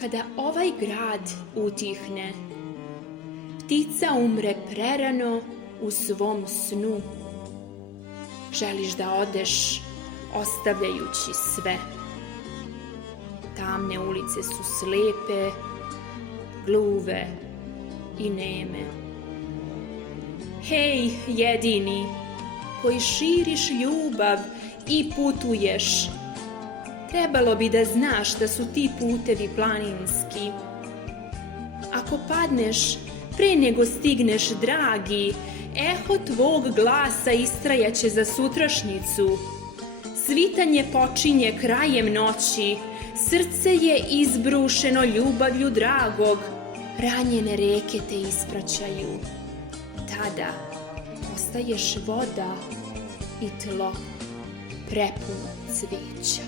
Kada ovaj grad utihne, ptica umre prerano u svom snu. Želiš da odeš ostavljajući sve. Tamne ulice su slepe, gluve i neme. Hej, jedini, koji širiš ljubav i putuješ, trebalo bi da znaš da su ti putevi planinski. Ako padneš pre nego stigneš, dragi, eho tvog glasa istrajaće za sutrašnjicu. Svitanje počinje krajem noći, srce je izbrušeno ljubavlju dragog, ranjene reke te ispraćaju. Tada postaješ voda i tlo prepuno cvijeća.